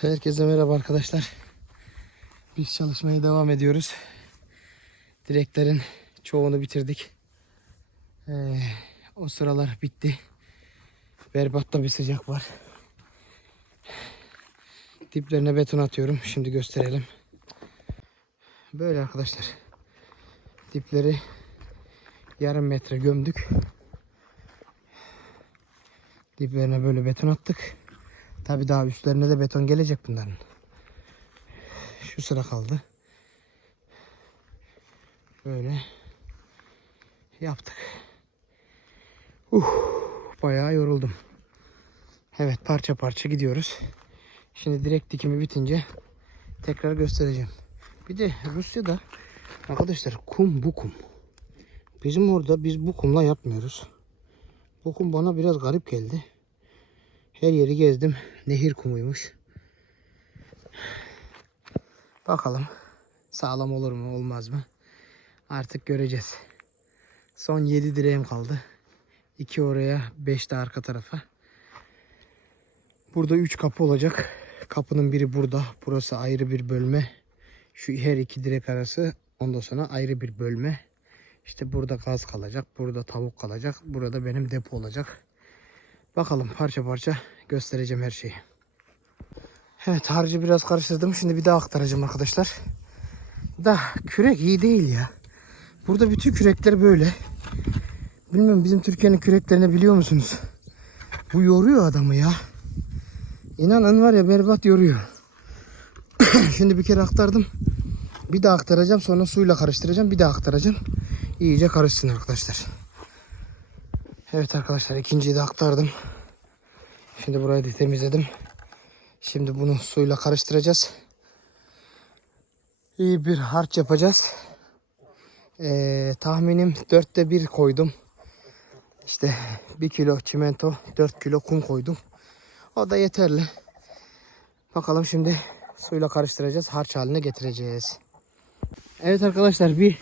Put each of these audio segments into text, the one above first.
Herkese merhaba arkadaşlar. Biz çalışmaya devam ediyoruz. Direklerin çoğunu bitirdik. Ee, o sıralar bitti. Berbatta bir sıcak var. Diplerine beton atıyorum. Şimdi gösterelim. Böyle arkadaşlar. Dipleri yarım metre gömdük. Diplerine böyle beton attık. Tabi daha üstlerine de beton gelecek bunların. Şu sıra kaldı. Böyle yaptık. Uh, bayağı yoruldum. Evet parça parça gidiyoruz. Şimdi direkt dikimi bitince tekrar göstereceğim. Bir de Rusya'da arkadaşlar kum bu kum. Bizim orada biz bu kumla yapmıyoruz. Bu kum bana biraz garip geldi. Her yeri gezdim. Nehir kumuymuş. Bakalım sağlam olur mu olmaz mı? Artık göreceğiz. Son 7 direğim kaldı. 2 oraya 5 de arka tarafa. Burada 3 kapı olacak. Kapının biri burada. Burası ayrı bir bölme. Şu her iki direk arası ondan sonra ayrı bir bölme. İşte burada gaz kalacak. Burada tavuk kalacak. Burada benim depo olacak. Bakalım parça parça göstereceğim her şeyi. Evet harcı biraz karıştırdım. Şimdi bir daha aktaracağım arkadaşlar. Da kürek iyi değil ya. Burada bütün kürekler böyle. Bilmiyorum bizim Türkiye'nin küreklerini biliyor musunuz? Bu yoruyor adamı ya. İnanın var ya berbat yoruyor. Şimdi bir kere aktardım. Bir daha aktaracağım. Sonra suyla karıştıracağım. Bir daha aktaracağım. İyice karışsın arkadaşlar. Evet arkadaşlar ikinciyi de aktardım. Şimdi burayı da temizledim. Şimdi bunu suyla karıştıracağız. İyi bir harç yapacağız. Ee, tahminim dörtte bir koydum. İşte bir kilo çimento, 4 kilo kum koydum. O da yeterli. Bakalım şimdi suyla karıştıracağız. Harç haline getireceğiz. Evet arkadaşlar bir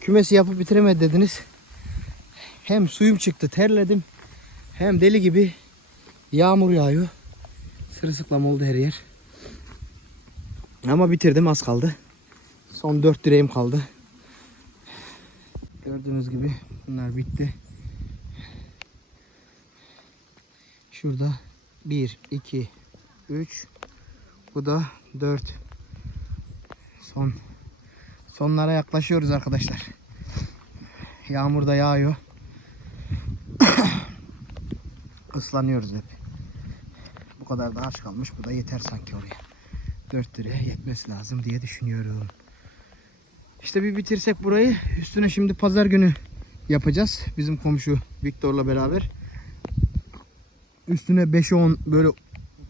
kümesi yapıp bitiremedi dediniz. Hem suyum çıktı terledim. Hem deli gibi yağmur yağıyor. Sırılsıklam oldu her yer. Ama bitirdim az kaldı. Son 4 direğim kaldı. Gördüğünüz gibi bunlar bitti. Şurada 1, 2, 3. Bu da 4. Son. Sonlara yaklaşıyoruz arkadaşlar. Yağmur da yağıyor. Islanıyoruz hep. Bu kadar da aç kalmış. Bu da yeter sanki oraya. 4 liraya yetmesi lazım diye düşünüyorum. İşte bir bitirsek burayı. Üstüne şimdi pazar günü yapacağız. Bizim komşu Viktor'la beraber. Üstüne 5'e 10 böyle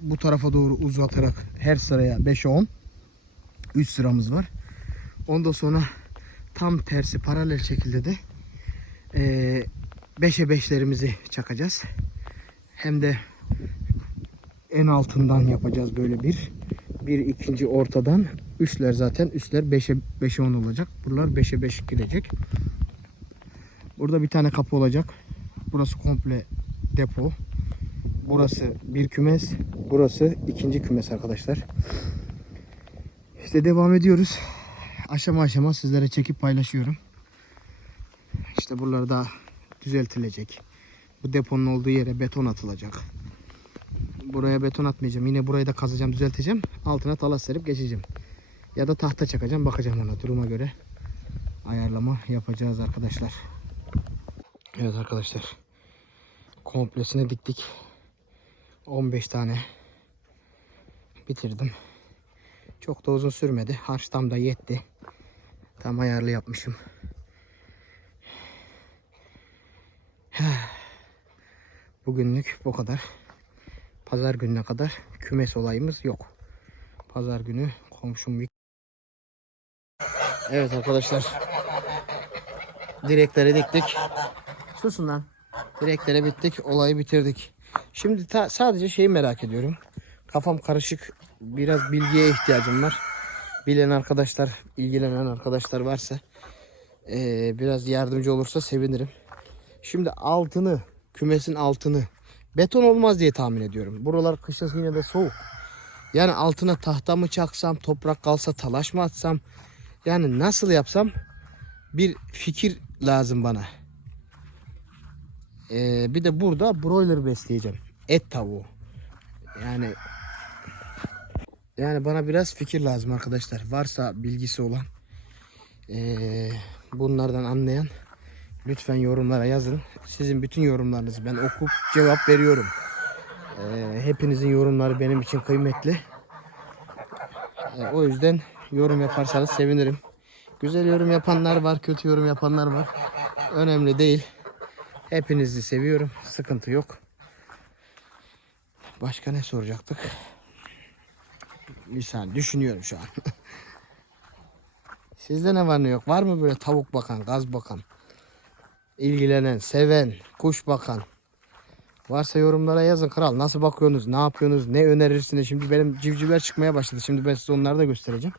bu tarafa doğru uzatarak her sıraya 5'e 10 3 sıramız var. Ondan sonra tam tersi paralel şekilde de eee 5'e 5'lerimizi çakacağız. Hem de en altından yapacağız böyle bir. Bir ikinci ortadan. Üçler zaten. Üstler 5'e 5'e 10 olacak. Buralar 5'e 5 gidecek. Burada bir tane kapı olacak. Burası komple depo. Burası bir kümes. Burası ikinci kümes arkadaşlar. İşte devam ediyoruz. Aşama aşama sizlere çekip paylaşıyorum. İşte buralar da düzeltilecek. Bu deponun olduğu yere beton atılacak. Buraya beton atmayacağım. Yine burayı da kazacağım, düzelteceğim. Altına talas serip geçeceğim. Ya da tahta çakacağım. Bakacağım ona duruma göre. Ayarlama yapacağız arkadaşlar. Evet arkadaşlar. Komplesine diktik. 15 tane bitirdim. Çok da uzun sürmedi. Harç tam da yetti. Tam ayarlı yapmışım. Bugünlük bu kadar. Pazar gününe kadar kümes olayımız yok. Pazar günü komşum. Evet arkadaşlar. Direkleri diktik. Susun lan. Direkleri bittik. Olayı bitirdik. Şimdi ta- sadece şeyi merak ediyorum. Kafam karışık. Biraz bilgiye ihtiyacım var. Bilen arkadaşlar, ilgilenen arkadaşlar varsa eee, biraz yardımcı olursa sevinirim. Şimdi altını, kümesin altını beton olmaz diye tahmin ediyorum. Buralar kışın yine de soğuk. Yani altına tahta mı çaksam, toprak kalsa talaş mı atsam? Yani nasıl yapsam bir fikir lazım bana. Ee, bir de burada broiler besleyeceğim. Et tavuğu. Yani yani bana biraz fikir lazım arkadaşlar. Varsa bilgisi olan ee, bunlardan anlayan lütfen yorumlara yazın. Sizin bütün yorumlarınızı ben okup cevap veriyorum. Ee, hepinizin yorumları benim için kıymetli. Ee, o yüzden yorum yaparsanız sevinirim. Güzel yorum yapanlar var, kötü yorum yapanlar var. Önemli değil. Hepinizi seviyorum. Sıkıntı yok. Başka ne soracaktık? Bir saniye düşünüyorum şu an. Sizde ne var ne yok? Var mı böyle tavuk bakan, gaz bakan? İlgilenen, seven, kuş bakan. Varsa yorumlara yazın kral. Nasıl bakıyorsunuz? Ne yapıyorsunuz? Ne önerirsiniz? Şimdi benim civcivler çıkmaya başladı. Şimdi ben size onları da göstereceğim.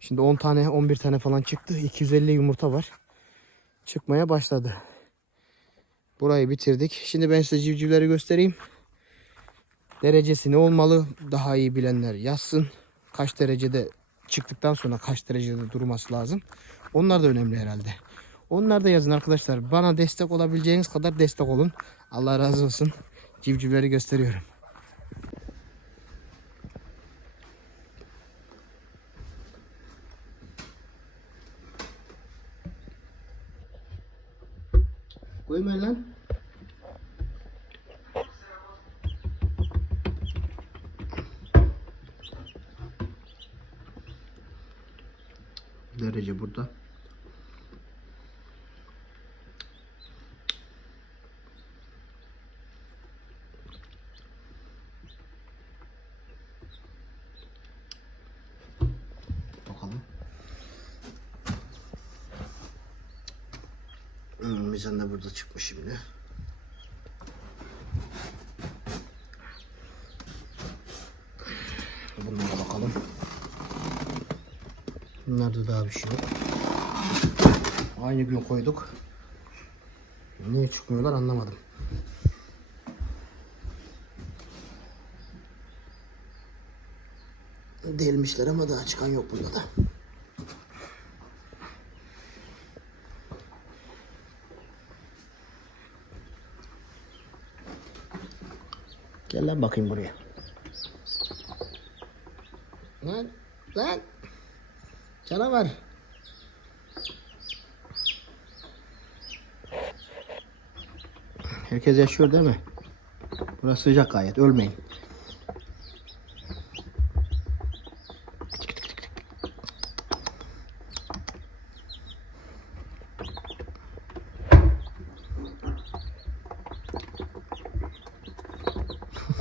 Şimdi 10 tane 11 tane falan çıktı. 250 yumurta var. Çıkmaya başladı. Burayı bitirdik. Şimdi ben size civcivleri göstereyim. Derecesi ne olmalı? Daha iyi bilenler yazsın. Kaç derecede çıktıktan sonra kaç derecede durması lazım. Onlar da önemli herhalde. Onlar da yazın arkadaşlar. Bana destek olabileceğiniz kadar destek olun. Allah razı olsun. Civcivleri gösteriyorum. Koymayın lan. Derece burada. Bakalım. Mizan da burada çıkmış şimdi. Bunlara bakalım. Bunlarda daha bir şey yok. Aynı gün koyduk. Niye çıkmıyorlar anlamadım. Delmişler ama daha çıkan yok bunda da. Gel lan bakayım buraya. Lan lan. Canavar. Herkes yaşıyor değil mi? Burası sıcak gayet. Ölmeyin.